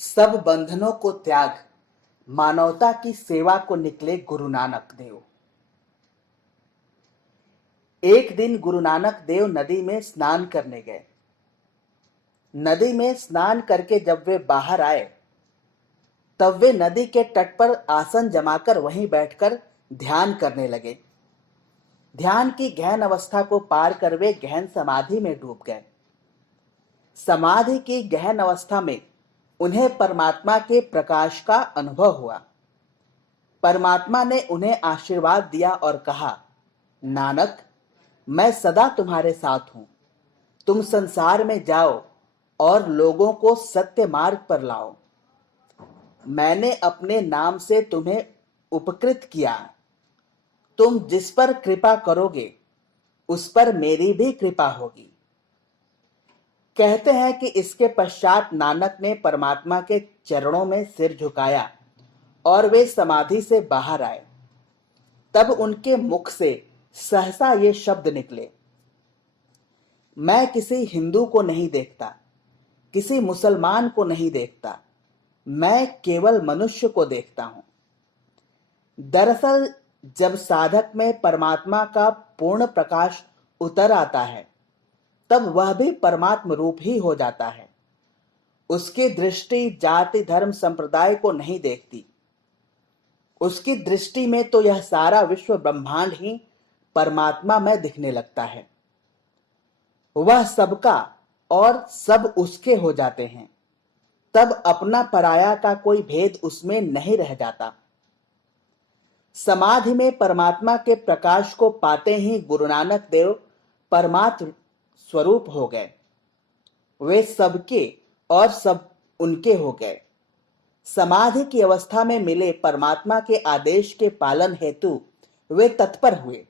सब बंधनों को त्याग मानवता की सेवा को निकले गुरु नानक देव। एक दिन गुरु नानक देव नदी में स्नान करने गए। नदी में स्नान करके जब वे बाहर आए तब वे नदी के तट पर आसन जमाकर वहीं बैठकर ध्यान करने लगे। ध्यान की गहन अवस्था को पार कर वे गहन समाधि में डूब गए। समाधि की गहन अवस्था में उन्हें परमात्मा के प्रकाश का अनुभव हुआ। परमात्मा ने उन्हें आशीर्वाद दिया और कहा, नानक, मैं सदा तुम्हारे साथ हूं। तुम संसार में जाओ और लोगों को सत्य मार्ग पर लाओ। मैंने अपने नाम से तुम्हें उपकृत किया। तुम जिस पर कृपा करोगे उस पर मेरी भी कृपा होगी। कहते हैं कि इसके पश्चात नानक ने परमात्मा के चरणों में सिर झुकाया और वे समाधि से बाहर आए। तब उनके मुख से सहसा ये शब्द निकले, मैं किसी हिंदू को नहीं देखता, किसी मुसलमान को नहीं देखता, मैं केवल मनुष्य को देखता हूं। दरअसल जब साधक में परमात्मा का पूर्ण प्रकाश उतर आता है तब वह भी परमात्म रूप ही हो जाता है। उसकी दृष्टि जाति धर्म संप्रदाय को नहीं देखती। उसकी दृष्टि में तो यह सारा विश्व ब्रह्मांड ही परमात्मा में दिखने लगता है। वह सबका और सब उसके हो जाते हैं। तब अपना पराया का कोई भेद उसमें नहीं रह जाता। समाधि में परमात्मा के प्रकाश को पाते ही गुरु नानक देव परमात्म स्वरूप हो गए। वे सबके और सब उनके हो गए। समाधि की अवस्था में मिले परमात्मा के आदेश के पालन हेतु वे तत्पर हुए।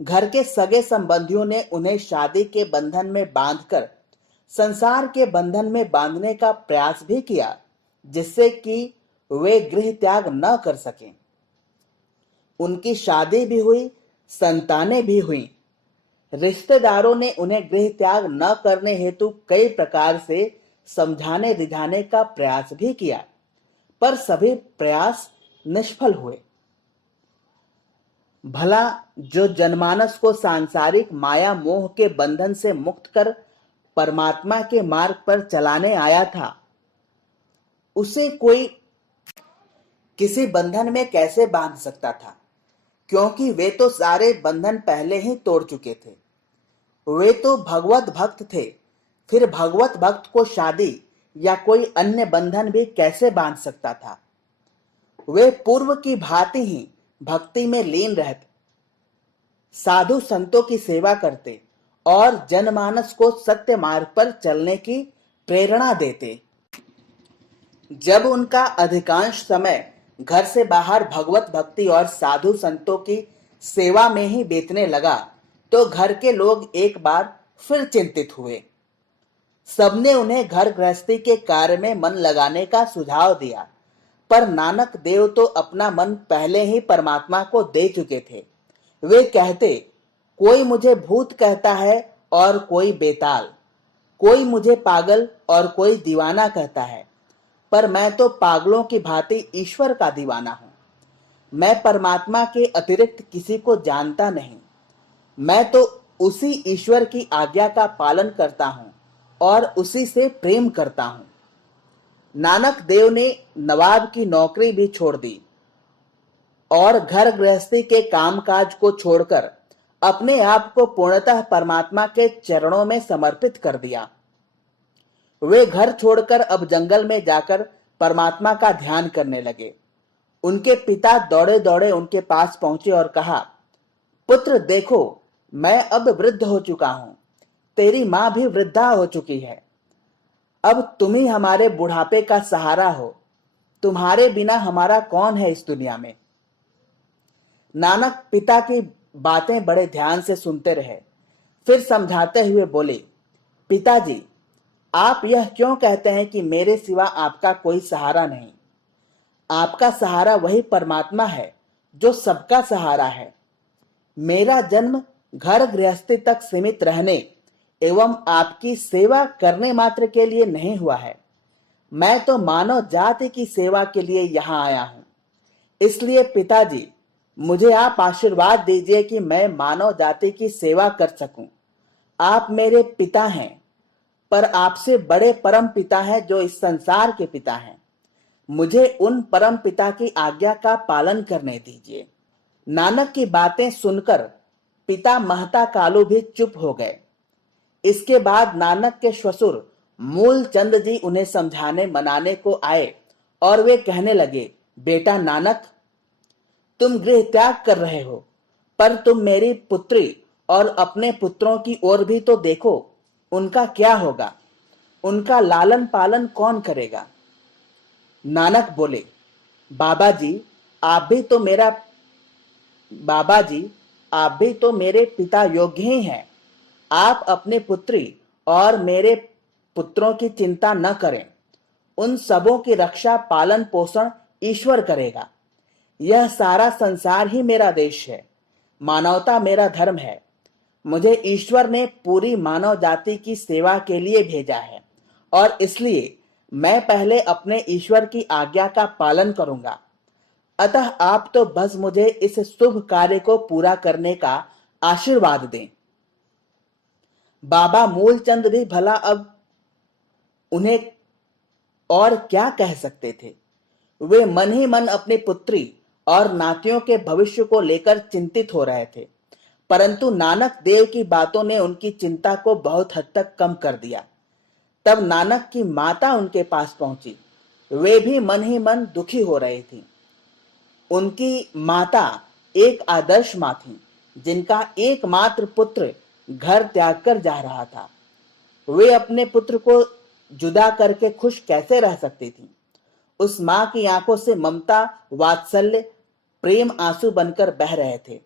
घर के सगे संबंधियों ने उन्हें शादी के बंधन में बांधकर संसार के बंधन में बांधने का प्रयास भी किया, जिससे कि वे गृह त्याग न कर सकें। उनकी शादी भी हुई, संतानें भी हुई। रिश्तेदारों ने उन्हें गृह त्याग न करने हेतु कई प्रकार से समझाने रिझाने का प्रयास भी किया, पर सभी प्रयास निष्फल हुए। भला जो जनमानस को सांसारिक माया मोह के बंधन से मुक्त कर परमात्मा के मार्ग पर चलाने आया था, उसे कोई किसी बंधन में कैसे बांध सकता था? क्योंकि वे तो सारे बंधन पहले ही तोड़ चुके थे। वे तो भगवत भक्त थे। फिर भगवत भक्त को शादी या कोई अन्य बंधन भी कैसे बांध सकता था? वे पूर्व की भांति ही भक्ति में लीन रहते, साधु संतों की सेवा करते और जनमानस को सत्य मार्ग पर चलने की प्रेरणा देते। जब उनका अधिकांश समय घर से बाहर भगवत भक्ति और साधु संतों की सेवा में ही बीतने लगा तो घर के लोग एक बार फिर चिंतित हुए। सबने उन्हें घर गृहस्थी के कार्य में मन लगाने का सुझाव दिया, पर नानक देव तो अपना मन पहले ही परमात्मा को दे चुके थे। वे कहते, कोई मुझे भूत कहता है और कोई बेताल, कोई मुझे पागल और कोई दीवाना कहता है, पर मैं तो पागलों की भांति ईश्वर का दीवाना हूं। मैं परमात्मा के अतिरिक्त किसी को जानता नहीं। मैं तो उसी ईश्वर की आज्ञा का पालन करता हूं और उसी से प्रेम करता हूं। नानक देव ने नवाब की नौकरी भी छोड़ दी और घर गृहस्थी के कामकाज को छोड़कर अपने आप को पूर्णतः परमात्मा के चरणों में समर्पित कर दिया। वे घर छोड़कर अब जंगल में जाकर परमात्मा का ध्यान करने लगे। उनके पिता दौड़े दौड़े उनके पास पहुंचे और कहा, पुत्र देखो, मैं अब वृद्ध हो चुका हूं। तेरी मां भी वृद्धा हो चुकी है। अब तुम ही हमारे बुढ़ापे का सहारा हो। तुम्हारे बिना हमारा कौन है इस दुनिया में? नानक पिता की बातें बड़े ध्यान से सुनते रहे। फिर समझाते हुए बोले, पिताजी, आप यह क्यों कहते हैं कि मेरे सिवा आपका कोई सहारा नहीं? आपका सहारा वही परमात्मा है जो सबका सहारा है। मेरा जन्म घर गृहस्थी तक सीमित रहने एवं आपकी सेवा करने मात्र के लिए नहीं हुआ है। मैं तो मानव जाति की सेवा के लिए यहाँ आया हूँ। इसलिए पिताजी, मुझे आप आशीर्वाद दीजिए कि मैं मानव जाति की सेवा कर सकूं। आप मेरे पिता हैं, पर आपसे बड़े परम पिता हैं जो इस संसार के पिता हैं। मुझे उन परम पिता की आज्ञा का पालन करने दीजिए। नानक की बातें सुनकर पिता महता कालू भी चुप हो गए। इसके बाद नानक के ससुर मूल चंद जी उन्हें समझाने मनाने को आए और वे कहने लगे, बेटा नानक, तुम गृह त्याग कर रहे हो, पर तुम मेरी पुत्री और अपने पुत्रों की ओर भी तो देखो। उनका क्या होगा? उनका लालन पालन कौन करेगा? नानक बोले, बाबा जी, आप भी तो मेरा बाबा जी, आप भी तो मेरे पिता योग्य ही हैं। आप अपनी पुत्री और मेरे पुत्रों की चिंता न करें। उन सबों की रक्षा पालन पोषण ईश्वर करेगा। यह सारा संसार ही मेरा देश है। मानवता मेरा धर्म है। मुझे ईश्वर ने पूरी मानव जाति की सेवा के लिए भेजा है और इसलिए मैं पहले अपने ईश्वर की आज्ञा का पालन करूंगा। अतः आप तो बस मुझे इस शुभ कार्य को पूरा करने का आशीर्वाद दें। बाबा मूलचंद भी भला अब उन्हें और क्या कह सकते थे। वे मन ही मन अपनी पुत्री और नातियों के भविष्य को लेकर चिंतित हो रहे थे, परंतु नानक देव की बातों ने उनकी चिंता को बहुत हद तक कम कर दिया। तब नानक की माता उनके पास पहुंची। वे भी मन ही मन दुखी हो रही थी। उनकी माता एक आदर्श मां थी, जिनका एकमात्र पुत्र घर त्याग कर जा रहा था। वे अपने पुत्र को जुदा करके खुश कैसे रह सकती थी? उस मां की आंखों से ममता, वात्सल्य, प्रेम आंसू बनकर बह रहे थे।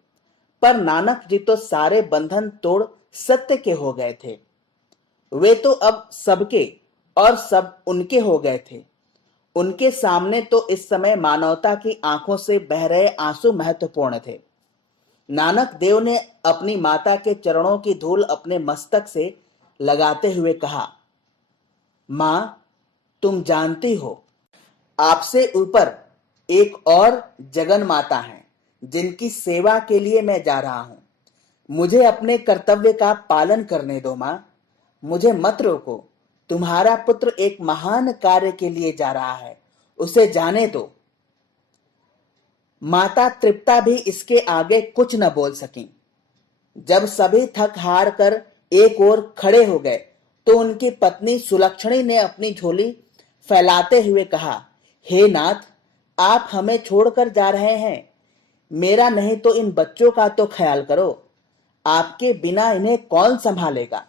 पर नानक जी तो सारे बंधन तोड़ सत्य के हो गए थे। वे तो अब सबके और सब उनके हो गए थे। उनके सामने तो इस समय मानवता की आंखों से बह रहे आंसू महत्वपूर्ण थे। नानक देव ने अपनी माता के चरणों की धूल अपने मस्तक से लगाते हुए कहा, मां, तुम जानती हो, आपसे ऊपर एक और जगन माता है जिनकी सेवा के लिए मैं जा रहा हूं। मुझे अपने कर्तव्य का पालन करने दो मां। मुझे मत रोको। तुम्हारा पुत्र एक महान कार्य के लिए जा रहा है, उसे जाने दो। माता तृप्ता भी इसके आगे कुछ न बोल सकी। जब सभी थक हार कर एक ओर खड़े हो गए तो उनकी पत्नी सुलक्षणी ने अपनी झोली फैलाते हुए कहा, हे नाथ, आप हमें छोड़कर जा रहे हैं। मेरा नहीं तो इन बच्चों का तो ख्याल करो। आपके बिना इन्हें कौन संभालेगा?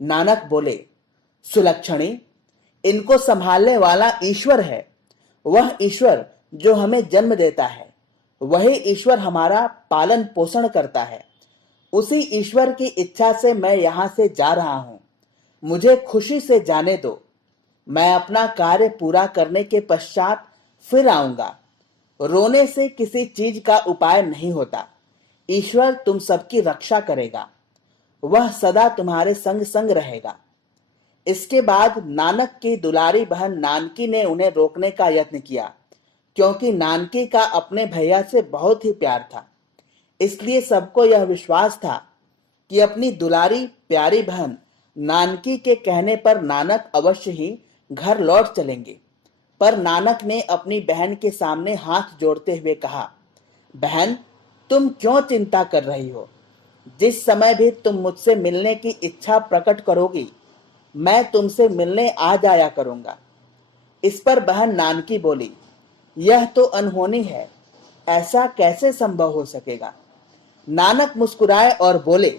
नानक बोले, सुलक्षणी, इनको संभालने वाला ईश्वर है। वह ईश्वर जो हमें जन्म देता है, वही ईश्वर हमारा पालन पोषण करता है। उसी ईश्वर की इच्छा से मैं यहां से जा रहा हूं। मुझे खुशी से जाने दो। मैं अपना कार्य पूरा करने के पश्चात फिर आऊंगा। रोने से किसी चीज का उपाय नहीं होता। ईश्वर तुम सबकी रक्षा करेगा। वह सदा तुम्हारे संग संग रहेगा। इसके बाद नानक की दुलारी बहन नानकी ने उन्हें रोकने का यत्न किया, क्योंकि नानकी का अपने भैया से बहुत ही प्यार था। इसलिए सबको यह विश्वास था कि अपनी दुलारी प्यारी बहन नानकी के कहने पर नानक अवश्य ही घर लौट चलेंगे। पर नानक ने अपनी बहन के सामने हाथ जोड़ते हुए कहा, बहन, तुम क्यों चिंता कर रही हो? जिस समय भी तुम मुझसे मिलने की इच्छा प्रकट करोगी, मैं तुमसे मिलने आ जाया करूंगा। इस पर बहन नानकी बोली, यह तो अनहोनी है, ऐसा कैसे संभव हो सकेगा? नानक मुस्कुराए और बोले,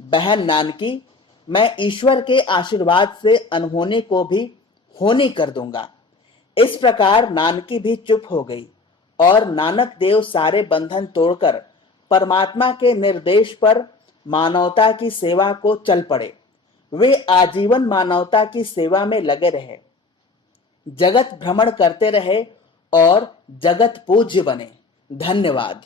बहन नानकी, मैं ईश्वर के आशीर्वाद से अनहोनी को भी होनी कर दूंगा। इस प्रकार नानकी भी चुप हो गई और नानक देव सारे बंधन तोड़कर परमात्मा के निर्देश पर मानवता की सेवा को चल पड़े। वे आजीवन मानवता की सेवा में लगे रहे, जगत भ्रमण करते रहे और जगत पूज्य बने। धन्यवाद।